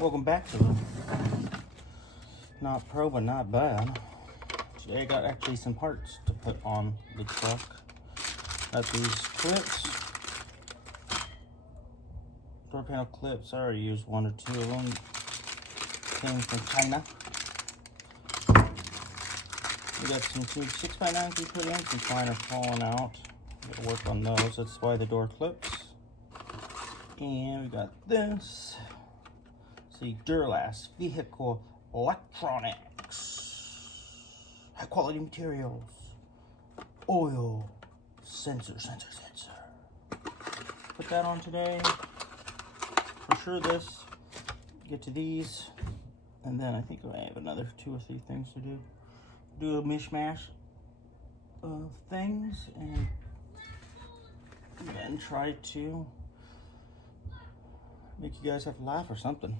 Welcome back to the Not Pro but Not Bad. Today I got actually some parts to put on the truck. Got these clips, door panel clips. I already used one or two of them. Came from China. We got some 6x9s we put in, some fine are falling out. Gotta work on those, that's why the door clips. And we got this. See, Duralast Vehicle Electronics. High quality materials. Oil. Sensor. Put that on today. For sure this. Get to these. And then I think I have another 2 or 3 things to do. Do a mishmash of things and then try to make you guys have a laugh or something.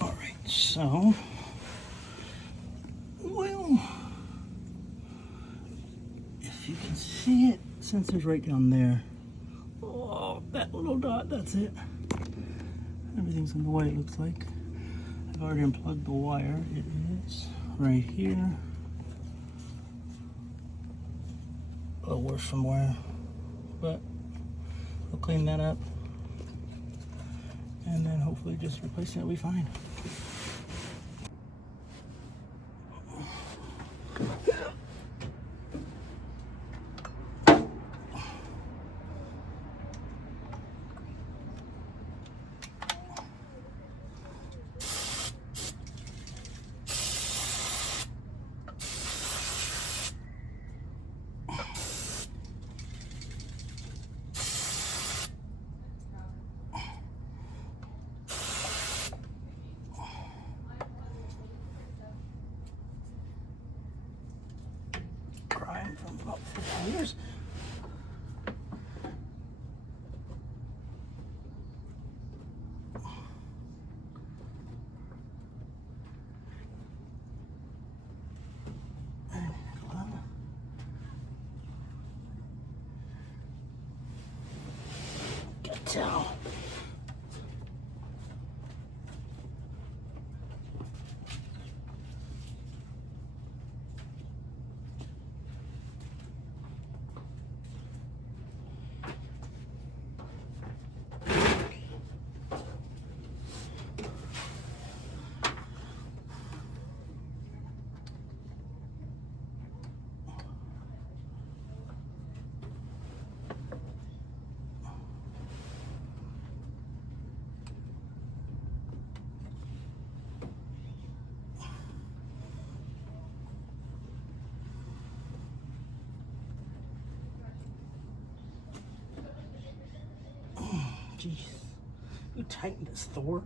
Alright, so well, if you can see it, sensor's right down there. Oh, that little dot, that's it. Everything's in the way, it looks like. I've already unplugged the wire. It is right here. A little worse from wire, but we'll clean that up. And then hopefully just replacing it will be fine. From about 50 years. Get a towel. Jeez, you tighten this, Thor.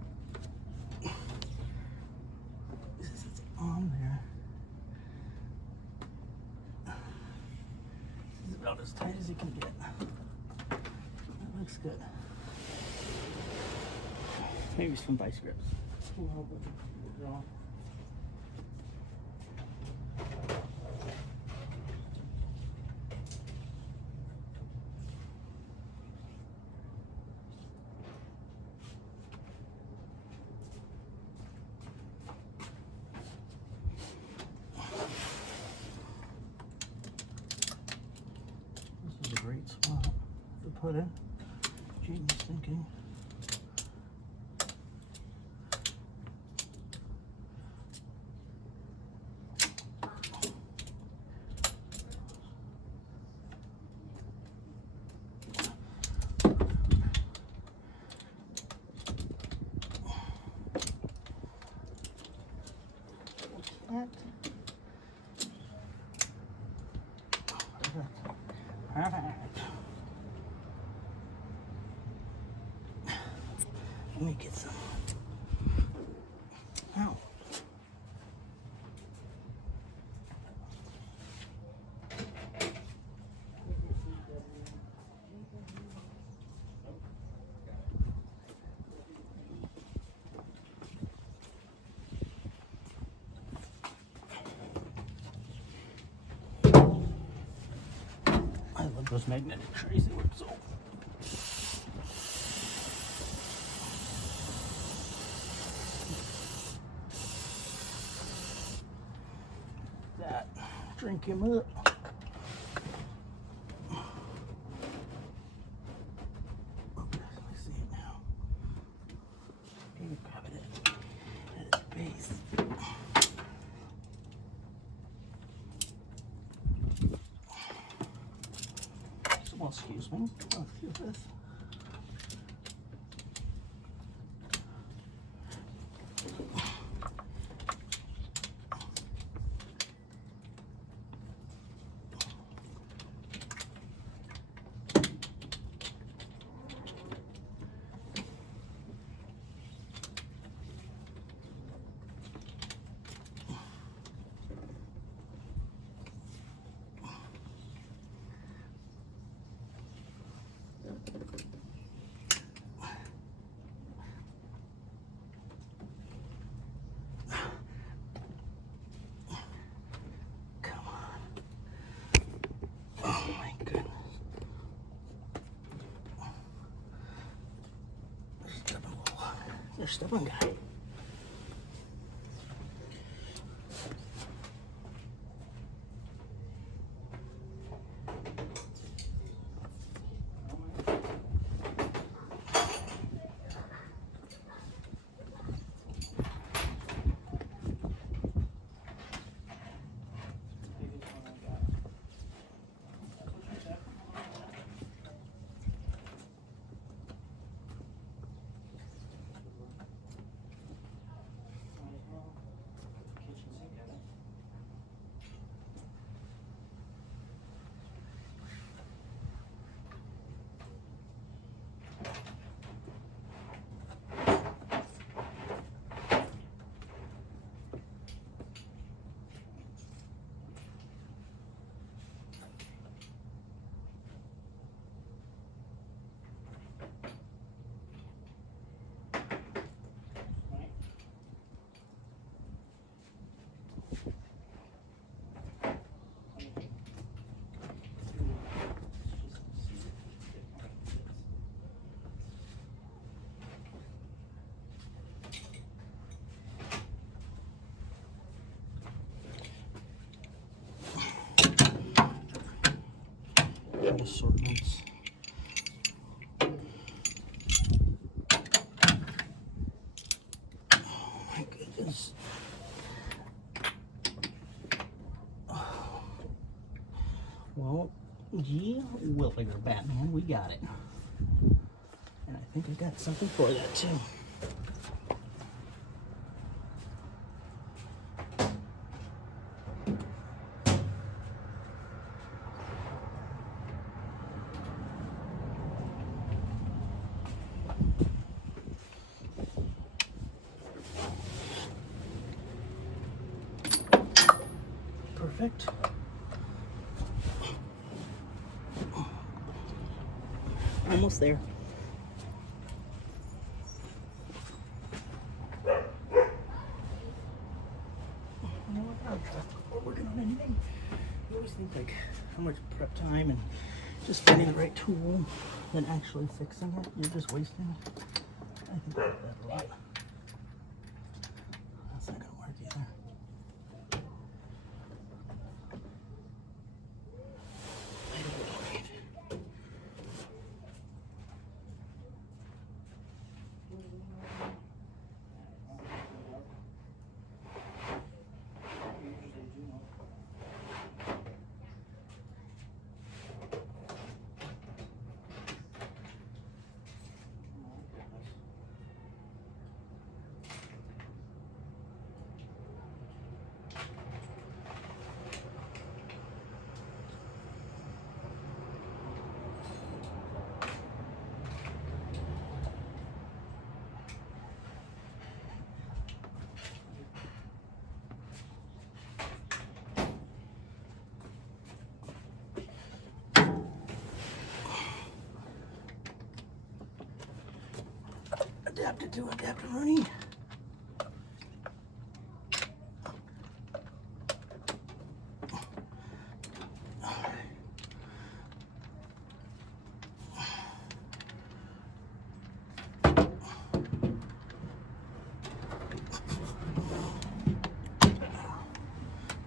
This is on there. This is about as tight as it can get. That looks good. Maybe some vice grips. We'll help with the draw. This is a great spot to put it. Genius thinking. Perfect. Let me get some. Ow. I love those magnetic trays, they work so shrink him up. I see it now. Can you grab it at its base? Well, excuse me. I'll do this. You're a stubborn guy. Assortments. Oh my goodness. Oh. Well, yeah, Williger Batman, we got it. And I think I got something for that too. Perfect. Almost there. Before working on anything, you always think like how much prep time and just finding the right tool than actually fixing it. You're just wasting it. I think about that a lot. That's not gonna work either. Adapted to adaptive learning.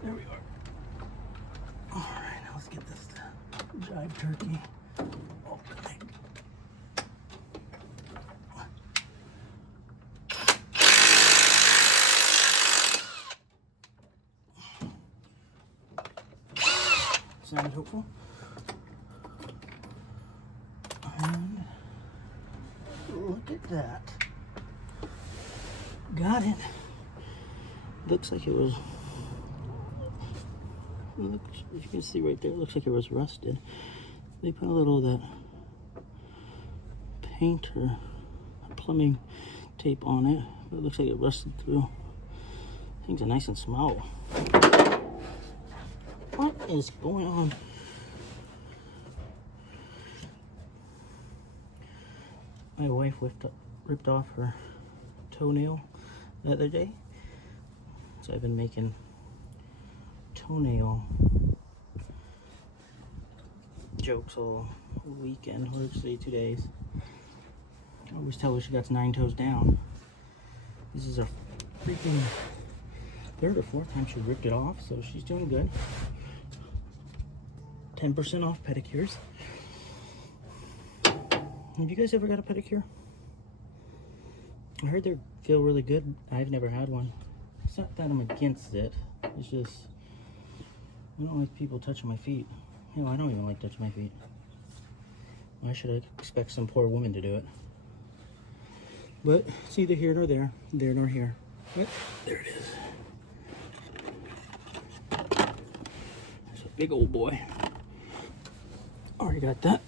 There we are. turkey. Oh, okay. Sounds hopeful. And look at that. Got it. Looks like it was, as you can see right there, it looks like it was rusted. They put a little of that paint or plumbing tape on it, but it looks like it rusted through. Things are nice and small. What is going on? My wife ripped off her toenail the other day, so I've been making toenail jokes all weekend, or actually 2 days. I always tell her she got 9 toes down. This is a freaking 3rd or 4th time she ripped it off, so she's doing good. 10% off pedicures. Have you guys ever got a pedicure? I heard they feel really good. I've never had one. It's not that I'm against it. It's just, I don't like people touching my feet. You know, I don't even like touching my feet. Why should I expect some poor woman to do it? But it's neither here nor there nor here. But there it is. There's a big old boy. Already got that.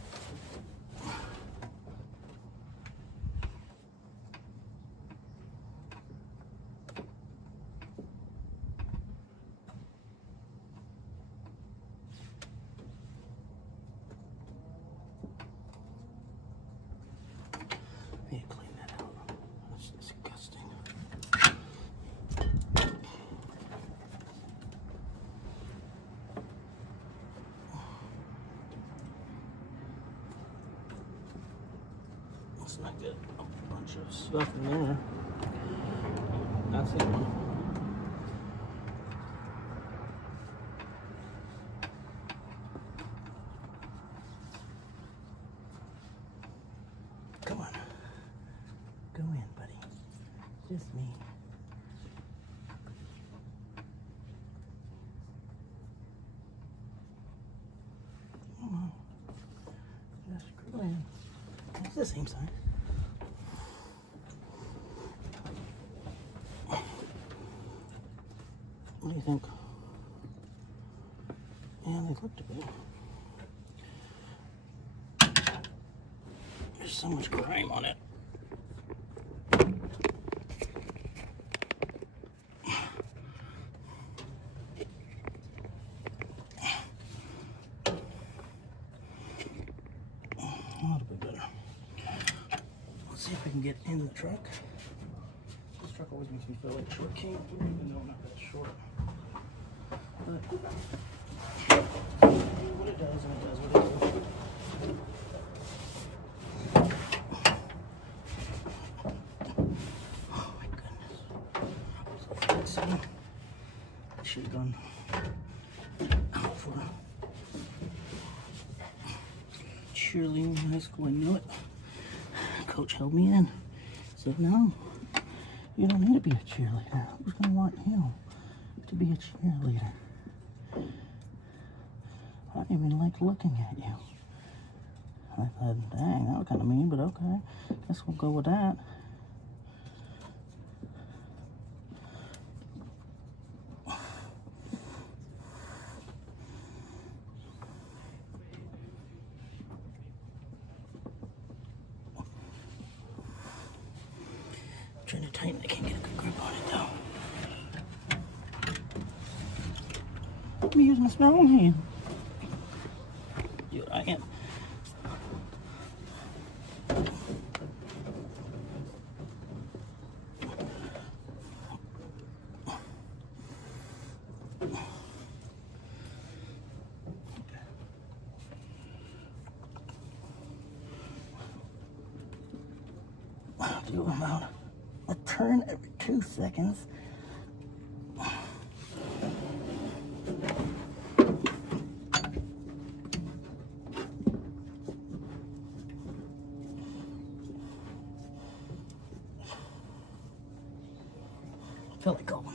Clean that out. That's disgusting. Looks like a bunch of stuff in there. That's it. Come on. Go in, buddy. Just me. Come on. Just go in. It's the same size. What do you think? Yeah, they look to be. There's so much grime on it. That'll be better. Let's see if I can get in the truck. This truck always makes me feel like a short king, even though I'm not that short. But what it does, and it does what it does. Oh my goodness. So fancy. I should have gone out for cheerleading in high school. I knew it. Coach held me in. Said, no, you don't need to be a cheerleader. Who's going to want you to be a cheerleader? I don't even like looking at you. I thought, dang, that was kind of mean, but okay. Guess we'll go with that. Trying to tighten, I can't get a good grip on it though. Let me use my strong hand. Dude, I am. Do about a turn every 2 seconds. feel like going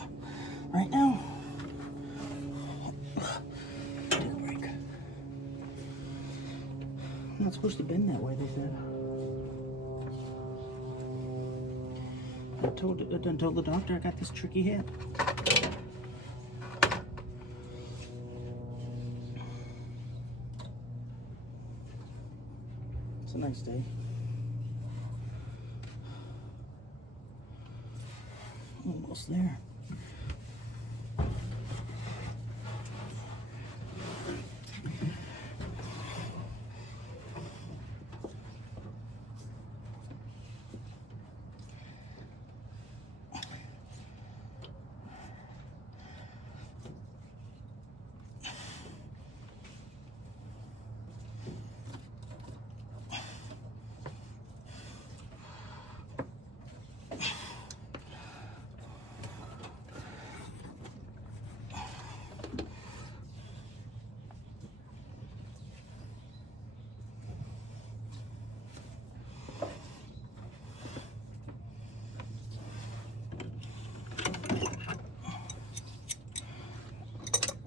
right now. Take a break. I'm not supposed to bend that way, they said. I told the doctor I got this tricky hip. It's a nice day. Almost there.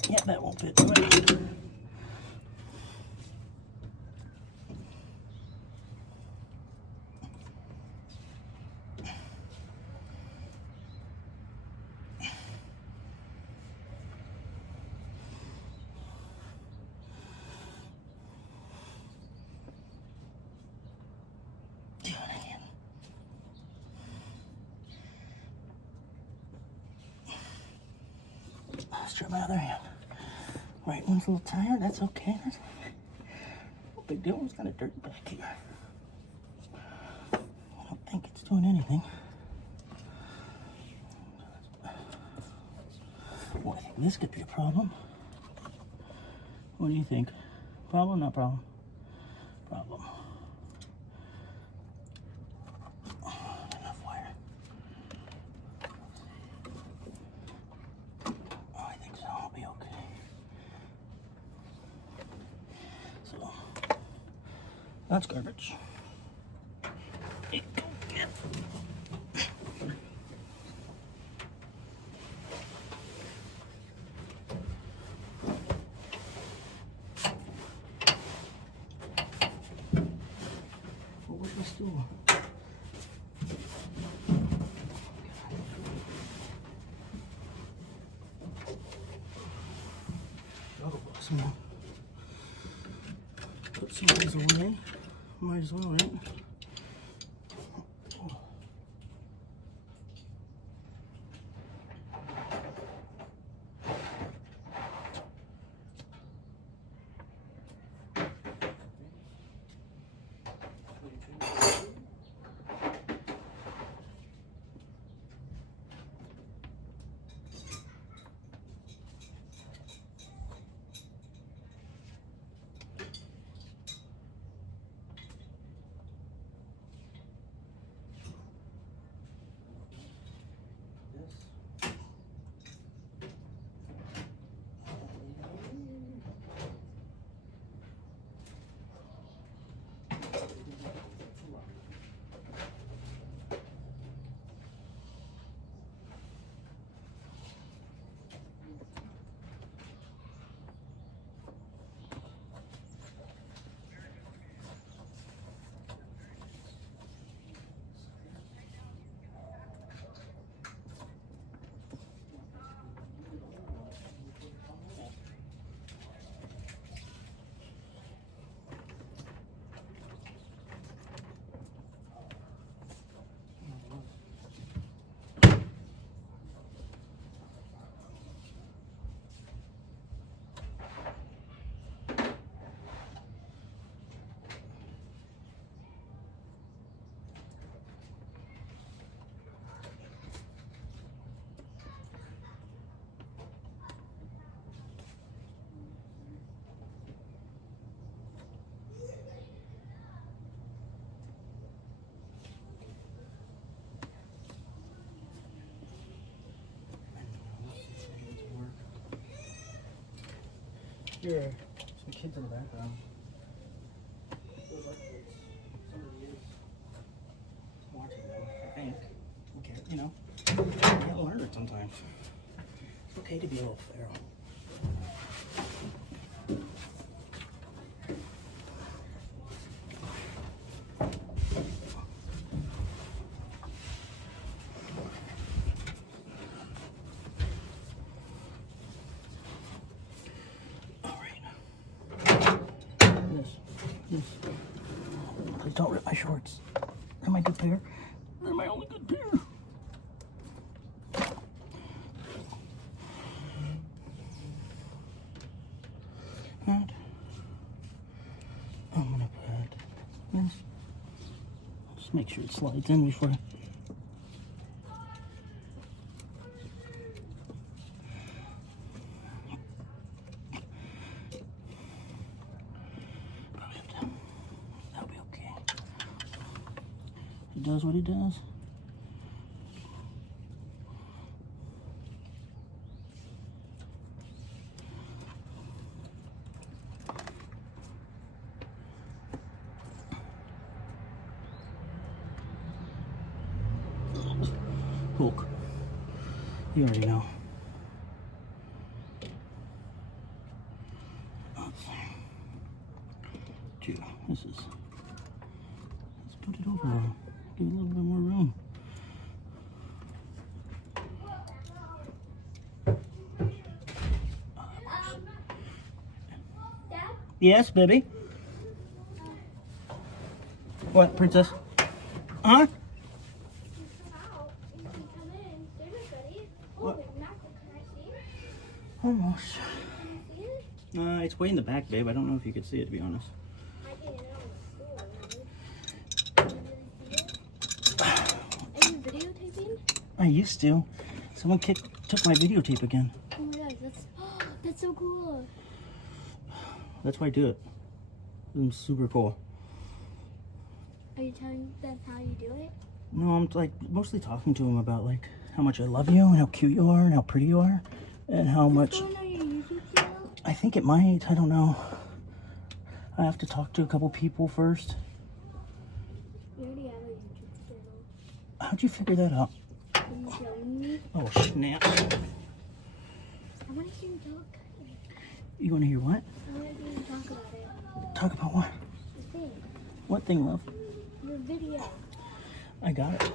Yep, that won't fit. Right. Do it again. Let's try my other hand. Right one's a little tired, that's okay. That's no big deal. It's kind of dirty back here. I don't think it's doing anything. Well, I think this could be a problem. What do you think? Problem, not problem? Problem. Enough wire. Oh, I think so. I'll be okay. So, that's garbage. There you go. Yeah. Well, where's my stool? Oh, some more. Put some of these away. Might as well, right? Here, some kids in the background. Those are kids. Somebody is watching them, I think. Okay, you know, can't learn. hard sometimes. It's okay to be a little feral. Yes. Please don't rip my shorts. They're my good pair. They're my only good pair. And I'm gonna put this. Just make sure it slides in before. That'll be okay. It does what it does. Hulk. You already know. Okay. Two. This is. Let's put it over there. Give it a little bit more room. Dad? Yes, baby. What, princess? Huh? Almost. It's way in the back, babe. I don't know if you could see it, to be honest. Are you videotaping? I used to. Someone took my videotape again. Oh my gosh, that's so cool. That's why I do it. It's super cool. Are you telling them how you do it? No, I'm like mostly talking to him about like how much I love you and how cute you are and how pretty you are and how much. Going on your YouTube channel? I think it might. I don't know. I have to talk to a couple people first. You already have a YouTube channel. How'd you figure that out? Can you show me? Oh snap! I want to hear you talk. You want to hear what? I want to hear you talk about it. Talk about what? The thing. What thing, love? Your video. I got it.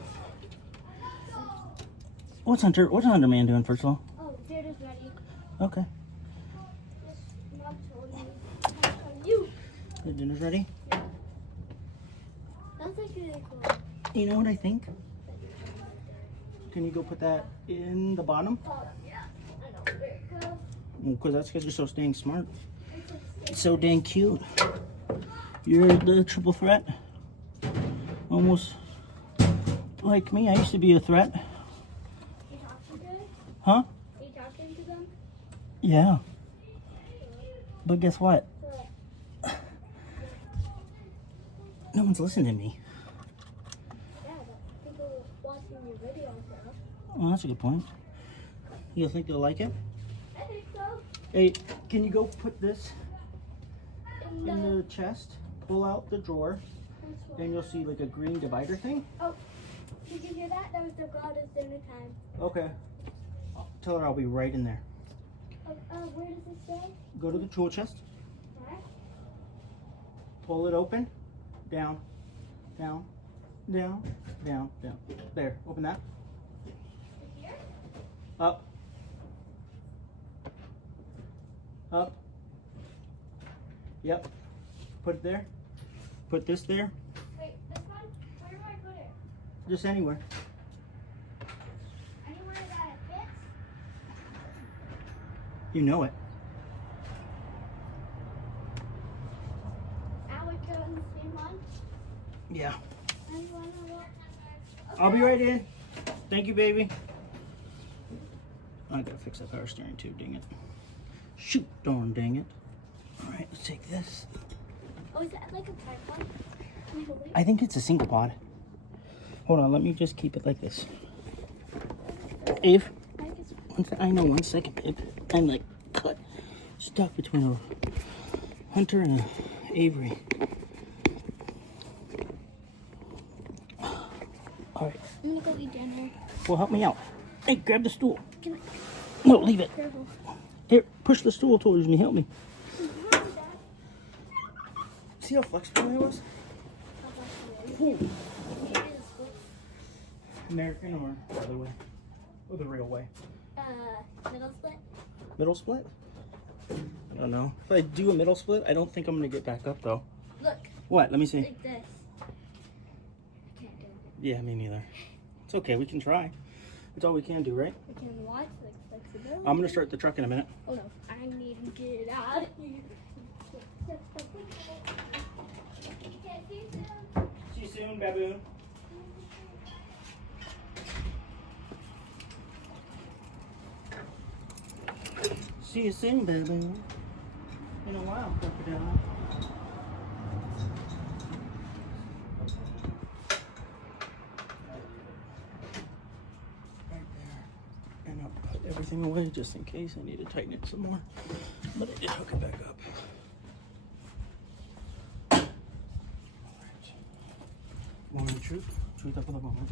What's Hunter Man doing first of all? Oh, dinner's ready. Okay. Mom told me. Mom told you. The dinner's ready. That was like really cool. You know what I think? Can you go put that in the bottom? Oh, yeah. I know where it goes. Because that's because you're so dang smart. So dang cute. You're the triple threat. Almost like me. I used to be a threat. You talking to them? Huh? Are you talking to them? Yeah. But guess what? What? No one's listening to me. Yeah, but people watching your videos now. Oh, that's a good point. You think they'll like it? I think so. Hey, can you go put this In in the chest? Pull out the drawer. Then you'll see like a green divider thing. Oh, did you hear that? That was the god of dinner time. Okay. Tell her I'll be right in there. Where does it say? Go to the tool chest. Alright. Pull it open. Down. Down. Down. Down. Down. There. Open that. Here? Up. Up. Yep. Put it there. Put this there. Wait, this one? Where do I put it? Just anywhere. Anywhere that it fits? You know it. I would go in the same one. Yeah. And one of them. I'll be right in. Thank you, baby. I gotta fix that power steering too, dang it. Shoot, darn dang it. Alright, let's take this. Oh, is that like a tripod? Can I hold it? I think it's a single pod. Hold on, let me just keep it like this. Eve, I know, 1 second, babe. I'm like stuck between a Hunter and a Avery. Alright. I'm gonna go eat dinner. Well, help me out. Hey, grab the stool. Can I? No, leave it. Careful. Here, push the stool towards me. Help me. See how flexible that was? Ooh. American or the other way? Or the real way? Middle split. Middle split? I don't know. If I do a middle split, I don't think I'm going to get back up, though. Look. What? Let me see. Like this. I can't do it. Yeah, me neither. It's okay. We can try. That's all we can do, right? We can watch like flexibility. I'm going to start the truck in a minute. Oh no, I need to get out of here. See you soon, baboon. See you soon, baboon. In a while, crocodile. Right there. And I'll put everything away just in case I need to tighten it some more. But I did hook it back up. Alright. Moment of truth. Truth up for the moment.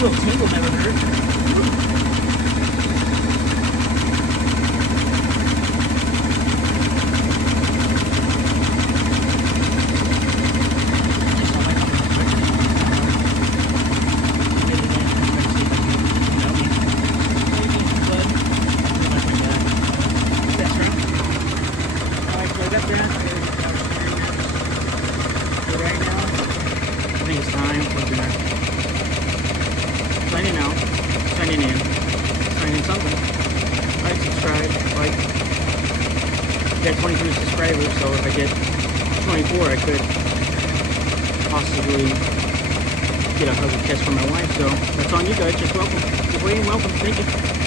Little tingle never hurt. Signing out, signing in, signing something. Alright, subscribe, like. I got 23 subscribers, so if I get 24, I could possibly get a hug and kiss from my wife. So that's on you guys. Just welcome. You're welcome. Thank you.